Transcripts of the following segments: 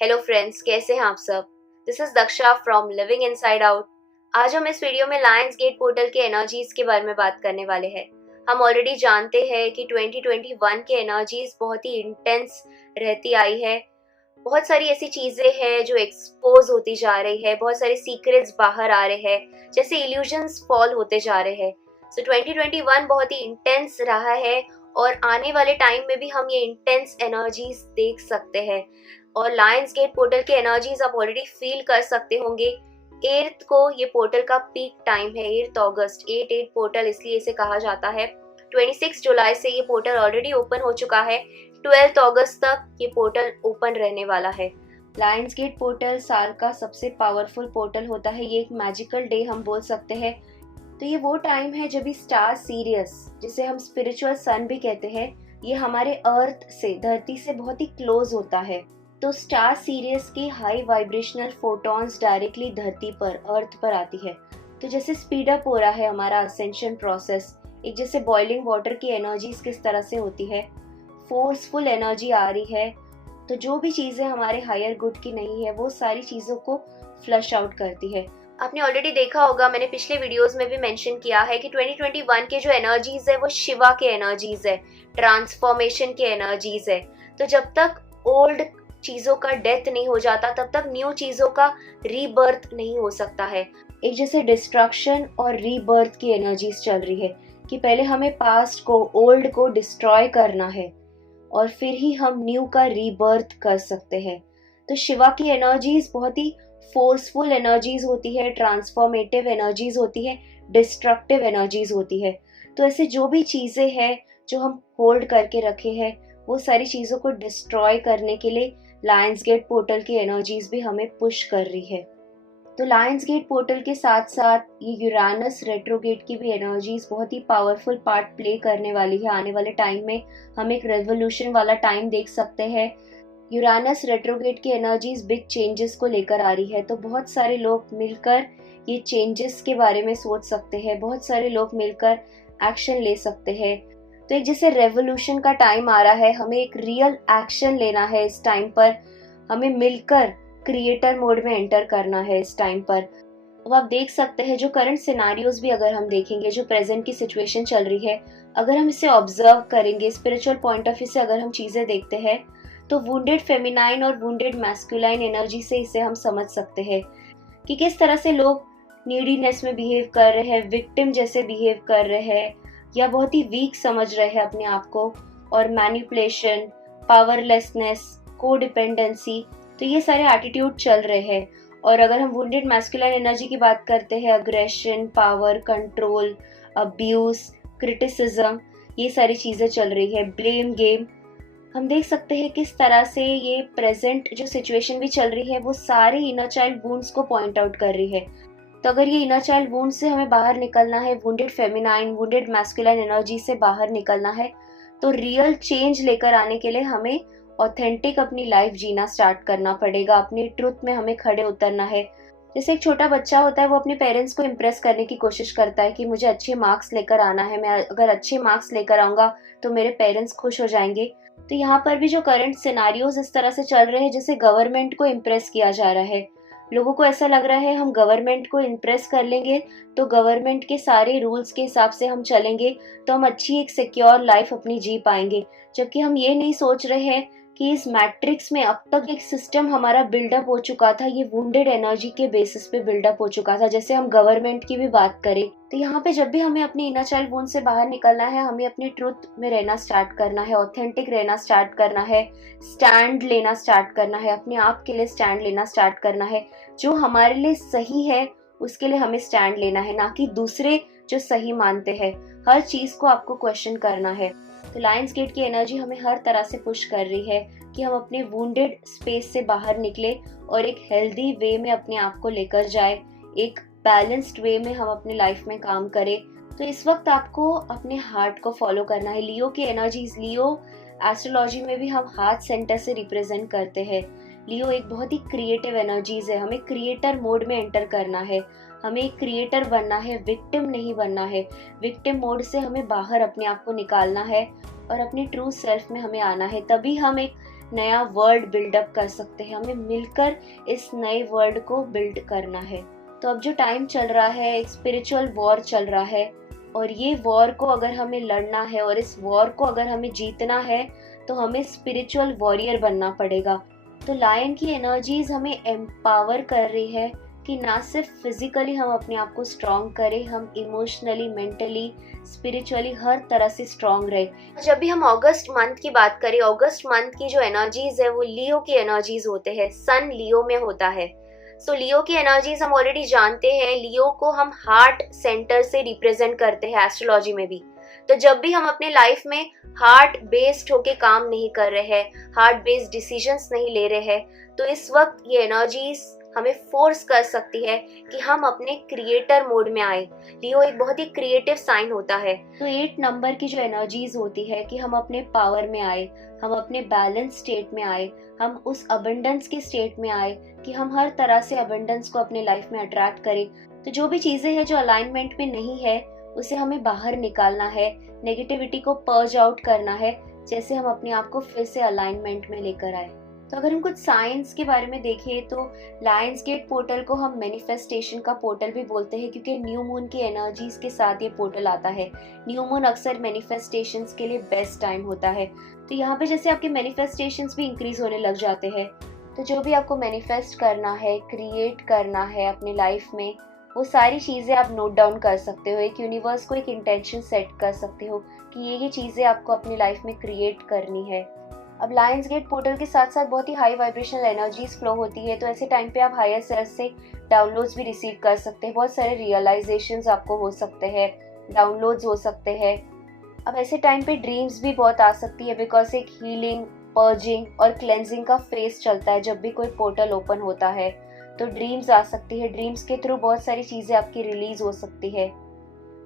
Hello friends, कैसे हैं आप सब। This is Daksha from living inside out. आज हम इस वीडियो में लायंस गेट पोर्टल के एनर्जीज के बारे में बात करने वाले हैं। हम ऑलरेडी जानते हैं कि 2021 के एनर्जीज बहुत ही इंटेंस रहती आई है। बहुत सारी ऐसी चीजें हैं जो एक्सपोज होती जा रही है, बहुत सारे सीक्रेट्स बाहर आ रहे हैं, जैसे इल्यूजन्स फॉल होते जा रहे हैं। सो 2021 बहुत ही इंटेंस रहा है और आने वाले टाइम में भी हम ये इंटेंस एनर्जीज देख सकते हैं। और लायंस गेट पोर्टल की एनर्जीज आप ऑलरेडी फील कर सकते होंगे। 8th को ये पोर्टल का पीक टाइम है, 8 अगस्त। 8 पोर्टल इसलिए इसे कहा जाता है। 26 जुलाई से ये पोर्टल ऑलरेडी ओपन हो चुका है। 12 अगस्त तक ये पोर्टल ओपन रहने वाला है। लायंस गेट पोर्टल साल का सबसे पावरफुल पोर्टल होता है। ये एक मैजिकल डे हम बोल सकते हैं। तो ये वो टाइम है जब स्टार सीरियस, जिसे हम स्पिरिचुअल सन भी कहते हैं, ये हमारे अर्थ से, धरती से बहुत ही क्लोज होता है। तो स्टार सीरियस की हाई वाइब्रेशनल फोटॉन्स डायरेक्टली धरती पर, अर्थ पर आती है। तो जैसे स्पीड अप हो रहा है हमारा असेंशन प्रोसेस, एक जैसे बॉइलिंग वाटर की एनर्जीज किस तरह से होती है, फोर्सफुल एनर्जी आ रही है। तो जो भी चीज़ें हमारे हायर गुड की नहीं है, वो सारी चीज़ों को फ्लश आउट करती है। आपने ऑलरेडी देखा होगा, मैंने पिछले वीडियोस में भी मेंशन किया है कि 2021 के जो एनर्जीज है वो शिवा के एनर्जीज है, ट्रांसफॉर्मेशन के एनर्जीज है। तो जब तक ओल्ड चीजों का डेथ नहीं हो जाता, तब तक न्यू चीजों का रीबर्थ नहीं हो सकता है। एक जैसे डिस्ट्रक्शन और रीबर्थ की एनर्जीज चल रही है कि पहले हमें पास्ट को, ओल्ड को डिस्ट्रॉय करना है और फिर ही हम न्यू का रीबर्थ कर सकते हैं। तो शिवा की एनर्जीज बहुत ही फोर्सफुल एनर्जीज होती है, ट्रांसफॉर्मेटिव एनर्जीज होती है, डिस्ट्रक्टिव एनर्जीज होती है। तो ऐसे जो भी चीजें हैं जो हम होल्ड करके रखे हैं, वो सारी चीजों को डिस्ट्रॉय करने के लिए लायंस गेट पोर्टल की एनर्जीज भी हमें पुश कर रही है। तो लायंस गेट पोर्टल के साथ साथ ये यूरानस रेट्रोगेट की भी एनर्जीज बहुत ही पावरफुल पार्ट प्ले करने वाली है। आने वाले टाइम में हम एक रेवोल्यूशन वाला टाइम देख सकते हैं। यूरानस रेट्रोगेट की एनर्जीज बिग चेंजेस को लेकर आ रही है। तो बहुत सारे लोग मिलकर ये चेंजेस के बारे में सोच सकते हैं, बहुत सारे लोग मिलकर एक्शन ले सकते हैं। तो एक जैसे रेवोल्यूशन का टाइम आ रहा है, हमें एक रियल एक्शन लेना है इस टाइम पर। हमें मिलकर क्रिएटर मोड में एंटर करना है इस टाइम पर। अब आप देख सकते हैं जो करंट सिनारियोज भी अगर हम देखेंगे, जो प्रेजेंट की सिचुएशन चल रही है, अगर हम इसे ऑब्जर्व करेंगे स्पिरिचुअल पॉइंट ऑफ व्यू से, अगर हम चीजें देखते हैं, तो वुंडेड फेमिनाइन और वुंडेड मैस्कुलाइन एनर्जी से इसे हम समझ सकते हैं कि किस तरह से लोग नीडीनेस में बिहेव कर रहे हैं, विक्टिम जैसे बिहेव कर रहे हैं, या बहुत ही वीक समझ रहे हैं अपने आप को, और मैनिपुलेशन, पावरलेसनेस, कोडिपेंडेंसी, तो ये सारे एटीट्यूड चल रहे हैं। और अगर हम वुंडेड मैस्कुलाइन एनर्जी की बात करते हैं, aggression, power, control, abuse, criticism, ये सारी चीज़ें चल रही है, ब्लेम गेम। हम देख सकते हैं किस तरह से ये प्रेजेंट जो सिचुएशन भी चल रही है, वो सारे इनर चाइल्ड वुंड्स को पॉइंट आउट कर रही है। तो अगर ये इनर चाइल्ड वुंड से हमें बाहर निकलना है, wounded feminine, wounded masculine energy से बाहर निकलना है, तो रियल चेंज लेकर आने के लिए हमें ऑथेंटिक अपनी लाइफ जीना स्टार्ट करना पड़ेगा। अपनी ट्रुथ में हमें खड़े उतरना है। जैसे एक छोटा बच्चा होता है, वो अपने पेरेंट्स को इम्प्रेस करने की कोशिश करता है कि मुझे अच्छे मार्क्स लेकर आना है, मैं अगर अच्छे मार्क्स लेकर आऊँगा तो मेरे पेरेंट्स खुश हो जाएंगे। तो यहाँ पर भी जो करंट सिनारियोज इस तरह से चल रहे हैं, जैसे गवर्नमेंट को इम्प्रेस किया जा रहा है। लोगों को ऐसा लग रहा है हम गवर्नमेंट को इम्प्रेस कर लेंगे, तो गवर्नमेंट के सारे रूल्स के हिसाब से हम चलेंगे, तो हम अच्छी एक सिक्योर लाइफ अपनी जी पाएंगे। जबकि हम ये नहीं सोच रहे हैं कि इस मैट्रिक्स में अब तक एक सिस्टम हमारा बिल्डअप हो चुका था, ये वुंडेड एनर्जी के बेसिस पे बिल्डअप हो चुका था। जैसे हम गवर्नमेंट की भी बात करें, तो यहाँ पे जब भी हमें अपनी इनर चाइल्ड वुंड से बाहर निकलना है, हमें अपनी ट्रुथ में रहना स्टार्ट करना है, ऑथेंटिक रहना स्टार्ट करना है, स्टैंड लेना स्टार्ट करना है, अपने आप के लिए स्टैंड लेना स्टार्ट करना है। जो हमारे लिए सही है उसके लिए हमें स्टैंड लेना है, ना कि दूसरे जो सही मानते हैं। हर चीज को आपको क्वेश्चन करना है। तो लायंस गेट की एनर्जी हमें हर तरह से पुश कर रही है कि हम अपने वुंडेड स्पेस से बाहर निकले और एक हेल्दी वे में अपने आप को लेकर जाए, एक बैलेंस्ड वे में हम अपनी लाइफ में काम करें। तो इस वक्त आपको अपने हार्ट को फॉलो करना है। लियो की एनर्जीज, लियो एस्ट्रोलॉजी में भी हम हार्ट सेंटर से रिप्रेजेंट करते हैं। लियो एक बहुत ही क्रिएटिव एनर्जीज है। हमें क्रिएटर मोड में एंटर करना है, हमें एक क्रिएटर बनना है, विक्टिम नहीं बनना है। विक्टिम मोड से हमें बाहर अपने आप को निकालना है और अपनी ट्रू सेल्फ में हमें आना है। तभी हम एक नया वर्ल्ड बिल्डअप कर सकते हैं। हमें मिलकर इस नए वर्ल्ड को बिल्ड करना है। तो अब जो टाइम चल रहा है, एक स्पिरिचुअल वॉर चल रहा है, और ये वॉर को अगर हमें लड़ना है और इस वॉर को अगर हमें जीतना है तो हमें स्पिरिचुअल वॉरियर बनना पड़ेगा। तो लायन की एनर्जीज हमें एम्पावर कर रही है कि ना सिर्फ फिजिकली हम अपने आप को स्ट्रॉन्ग करें, हम इमोशनली, मेंटली, स्पिरिचुअली हर तरह से स्ट्रॉन्ग रहे। जब भी हम अगस्त मंथ की बात करें, अगस्त मंथ की जो एनर्जीज है वो लियो की एनर्जीज होते हैं। सन लियो में होता है। सो लियो की एनर्जीज हम ऑलरेडी जानते हैं। लियो को हम हार्ट सेंटर से रिप्रेजेंट करते हैं एस्ट्रोलॉजी में भी। तो जब भी हम अपने लाइफ में हार्ट बेस्ड होके काम नहीं कर रहे हैं, हार्ट बेस्ड डिसीजंस नहीं ले रहे हैं, तो इस वक्त ये एनर्जीज हमें फोर्स कर सकती है कि हम अपने क्रिएटर मोड में आए। लियो एक बहुत ही क्रिएटिव साइन होता है। तो 8 नंबर की जो एनर्जीज होती है कि हम अपने पावर में आए, हम अपने बैलेंस स्टेट में आए, हम उस अबंडेंस के स्टेट में आए कि हम हर तरह से अबंडेंस को अपने लाइफ में अट्रैक्ट करें। तो जो भी चीजें हैं जो अलाइनमेंट में नहीं है उसे हमें बाहर निकालना है, नेगेटिविटी को पर्ज आउट करना है, जैसे हम अपने आप को फिर से अलाइनमेंट में लेकर आए। तो अगर हम कुछ साइंस के बारे में देखें तो लायंस गेट पोर्टल को हम मैनिफेस्टेशन का पोर्टल भी बोलते हैं, क्योंकि न्यू मून की एनर्जीज के साथ ये पोर्टल आता है। न्यू मून अक्सर मैनिफेस्टेशंस के लिए बेस्ट टाइम होता है। तो यहाँ पे जैसे आपके मैनिफेस्टेशंस भी इंक्रीज होने लग जाते हैं। तो जो भी आपको मैनिफेस्ट करना है, क्रिएट करना है अपनी लाइफ में, वो सारी चीज़ें आप नोट डाउन कर सकते हो। एक यूनिवर्स को एक इंटेंशन सेट कर सकते हो कि ये चीज़ें आपको अपनी लाइफ में क्रिएट करनी है। अब लायंस गेट पोर्टल के साथ साथ बहुत ही हाई वाइब्रेशनल एनर्जीज फ्लो होती है। तो ऐसे टाइम पे आप हायर सेल्फ से डाउनलोड्स भी रिसीव कर सकते हैं। बहुत सारे रियलाइजेशंस आपको हो सकते हैं, डाउनलोड्स हो सकते हैं। अब ऐसे टाइम पे ड्रीम्स भी बहुत आ सकती है, बिकॉज एक हीलिंग, पर्जिंग और क्लेंजिंग का फेज चलता है जब भी कोई पोर्टल ओपन होता है। तो ड्रीम्स आ सकती है, ड्रीम्स के थ्रू बहुत सारी चीज़ें आपकी रिलीज हो सकती है।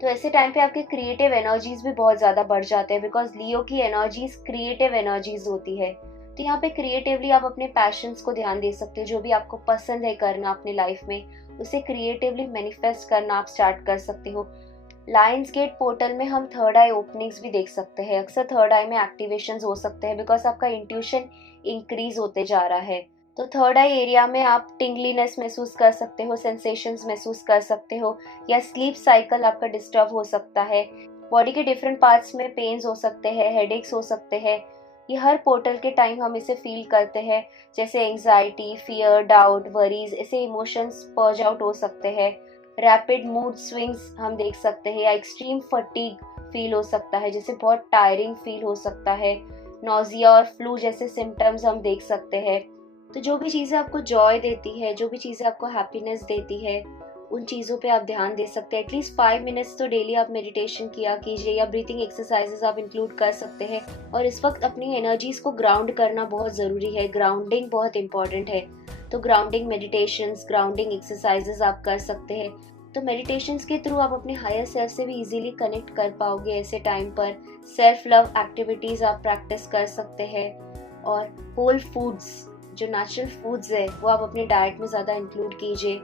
तो ऐसे टाइम पे आपके क्रिएटिव एनर्जीज भी बहुत ज़्यादा बढ़ जाते हैं, बिकॉज लियो की एनर्जीज क्रिएटिव एनर्जीज होती है। तो यहाँ पे क्रिएटिवली आप अपने पैशंस को ध्यान दे सकते हो। जो भी आपको पसंद है करना अपनी लाइफ में, उसे क्रिएटिवली मैनिफेस्ट करना आप स्टार्ट कर सकते हो। लायंस गेट पोर्टल में हम थर्ड आई ओपनिंग्स भी देख सकते हैं। अक्सर थर्ड आई में एक्टिवेशंस हो सकते हैं, बिकॉज आपका इंट्यूशन इंक्रीज होते जा रहा है। तो थर्ड आई एरिया में आप टिंगलीनेस महसूस कर सकते हो, सेंसेशंस महसूस कर सकते हो, या स्लीप साइकिल आपका डिस्टर्ब हो सकता है। बॉडी के डिफरेंट पार्ट्स में पेन्स हो सकते हैं, हेडेक्स हो सकते हैं। ये हर पोर्टल के टाइम हम इसे फील करते हैं, जैसे एंजाइटी, फियर, डाउट, वरीज, ऐसे इमोशंस पर्ज आउट हो सकते हैं। रैपिड मूड स्विंग्स हम देख सकते हैं, या एक्सट्रीम फटीग फील हो सकता है, जैसे बहुत टायरिंग फील हो सकता है। नोजिया और फ्लू जैसे सिम्टम्स हम देख सकते हैं। तो जो भी चीज़ें आपको जॉय देती है, जो भी चीज़ें आपको हैप्पीनेस देती है, उन चीज़ों पे आप ध्यान दे सकते हैं। एटलीस्ट 5 मिनट्स तो डेली आप मेडिटेशन किया कीजिए, या ब्रीथिंग एक्सरसाइजेस आप इंक्लूड कर सकते हैं। और इस वक्त अपनी एनर्जीज को ग्राउंड करना बहुत ज़रूरी है। ग्राउंडिंग बहुत इंपॉर्टेंट है। तो ग्राउंडिंग मेडिटेशंस, ग्राउंडिंग एक्सरसाइजेस आप कर सकते हैं। तो मेडिटेशंस के थ्रू आप अपने हायर सेल्फ से भी इजीली कनेक्ट कर पाओगे। ऐसे टाइम पर सेल्फ लव एक्टिविटीज़ आप प्रैक्टिस कर सकते हैं। और होल फूड्स, जो नेचुरल फूड्स है, वो आप अपने डाइट में ज़्यादा इंक्लूड कीजिए।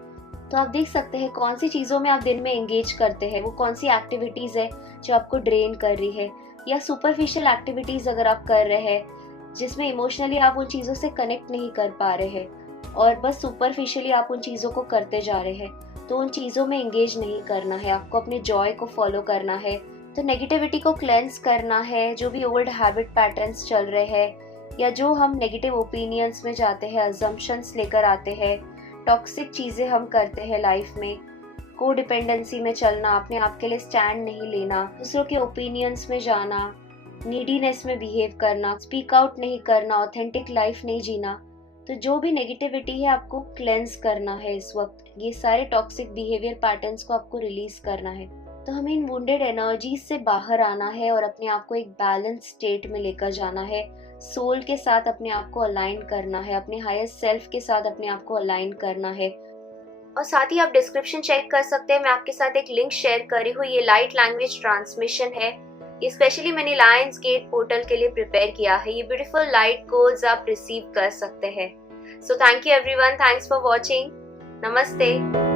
तो आप देख सकते हैं कौन सी चीज़ों में आप दिन में एंगेज करते हैं, वो कौन सी एक्टिविटीज़ है जो आपको ड्रेन कर रही है, या सुपरफिशियल एक्टिविटीज़ अगर आप कर रहे हैं जिसमें इमोशनली आप उन चीज़ों से कनेक्ट नहीं कर पा रहे हैं और बस सुपरफिशियली आप उन चीज़ों को करते जा रहे हैं, तो उन चीज़ों में एंगेज नहीं करना है। आपको अपने जॉय को फॉलो करना है। तो नेगेटिविटी को क्लेंस करना है। जो भी ओल्ड हैबिट पैटर्न्स चल रहे हैं, या जो हम नेगेटिव ओपिनियंस में जाते हैं, अजम्पशंस लेकर आते हैं, टॉक्सिक चीज़ें हम करते हैं लाइफ में, को डिपेंडेंसी में चलना, अपने आप के लिए स्टैंड नहीं लेना, दूसरों के ओपिनियंस में जाना, नीडीनेस में बिहेव करना, स्पीक आउट नहीं करना, ऑथेंटिक लाइफ नहीं जीना, तो जो भी नेगेटिविटी है आपको क्लेंस करना है इस वक्त। ये सारे टॉक्सिक बिहेवियर पैटर्न्स को आपको रिलीज करना है। तो हमें इन वुंडेड एनर्जीज से बाहर आना है और अपने आप को एक बैलेंस स्टेट में लेकर जाना है। सोल के साथ अपने आप को अलाइन करना है, अपने हायर सेल्फ के साथ अपने आप को अलाइन करना है। और साथ ही आप डिस्क्रिप्शन चेक कर सकते हैं, मैं आपके साथ एक लिंक शेयर करी हुई, ये लाइट लैंग्वेज ट्रांसमिशन है। ये स्पेशली मैंने लायंस गेट पोर्टल के लिए प्रिपेयर किया है। ये ब्यूटीफुल लाइट कोड्स आप रिसीव कर सकते हैं। So thank you everyone, thanks for watching. नमस्ते।